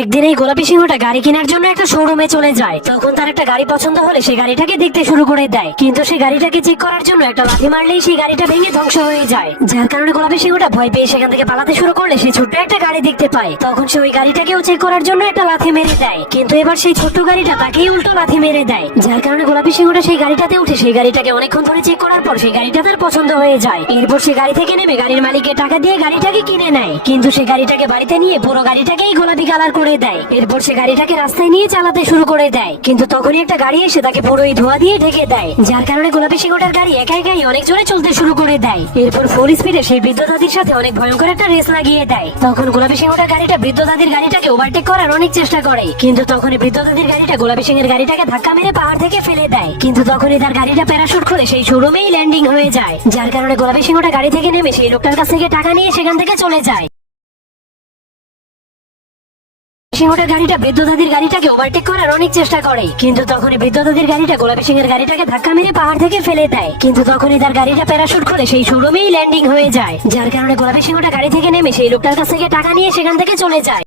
একদিন এই গোলাপি সিংহটা গাড়ি কেনার জন্য একটা শোরুমে চলে যায়। তখন তার একটা গাড়ি পছন্দ হলে সে গাড়িটাকে দেখতে শুরু করে দেয়, কিন্তু সে গাড়িটাকে চেক করার জন্য একটা লাথি মারলেই সেই গাড়িটা ভেঙে ধ্বংস হয়ে যায়। যার কারণে গোলাপি সিংহটা ভয় পেয়ে সেখান থেকে পালাতে শুরু করলে সে ছোট্ট একটা গাড়ি দেখতে পায়। তখন সে ওই গাড়িটাকেও চেক করার জন্য একটা লাথি মেরে দেয়, কিন্তু এবার সেই ছোট্ট গাড়িটা তাকেই উল্টো লাথি মেরে দেয়। যার কারণে গোলাপি সিংহটা সেই গাড়িটাতে উঠে সেই গাড়িটাকে অনেকক্ষণ ধরে চেক করার পর সেই গাড়িটা তার পছন্দ হয়ে যায়। এরপর সে গাড়ি থেকে নেমে গাড়ির মালিকের টাকা দিয়ে গাড়িটাকে কিনে নেয়, কিন্তু সে গাড়িটাকে বাড়িতে নিয়ে পুরো গাড়িটাকেই গোলাপি কালার করে দেয়। এরপর সে গাড়িটাকে রাস্তায় নিয়ে চালাতে শুরু করে দেয়, কিন্তু তখনই একটা গাড়ি এসে তাকে পুরোই ধোঁয়া দিয়ে ঢেকে দেয়। যার কারণে গোলাপি সিংহটার গাড়ি একা একাই অনেক জোরে চলতে শুরু করে দেয়। এরপর ফুল স্পিডে সেই বৃদ্ধ দাদির সাথে অনেক ভয়ঙ্কর একটা রেস লাগিয়ে দেয়। তখন গোলাপি সিংহটার গাড়িটা বৃদ্ধ দাদির গাড়িটাকে ওভারটেক করার অনেক চেষ্টা করে, কিন্তু তখনই বৃদ্ধ দাদির গাড়িটা গোলাপি সিংহের গাড়িটাকে ধাক্কা মেরে পাহাড় থেকে ফেলে দেয়। কিন্তু তখনই তার গাড়িটা প্যারাশুট খুলে সেই শোরুমেই ল্যান্ডিং হয়ে যায়। যার কারণে গোলাপি সিংহটা গাড়ি থেকে নেমে সেই লোকটার কাছ থেকে টাকা নিয়ে সেখান থেকে চলে যায়। সিংহটার গাড়িটা বৃদ্ধ দাদির গাড়িটাকে ওভারটেক করার অনেক চেষ্টা করে, কিন্তু তখনই বৃদ্ধ দাদির গাড়িটা গোলাপি সিংহের গাড়িটাকে ধাক্কা মেরে পাহাড় থেকে ফেলে দেয়। কিন্তু তখনই তার গাড়িটা প্যারাশুট খুলে সেই শোরুমেই ল্যান্ডিং হয়ে যায়। যার কারণে গোলাপি সিংহটা গাড়ি থেকে নেমে সেই লোকটার কাছ থেকে টাকা নিয়ে সেখান থেকে চলে যায়।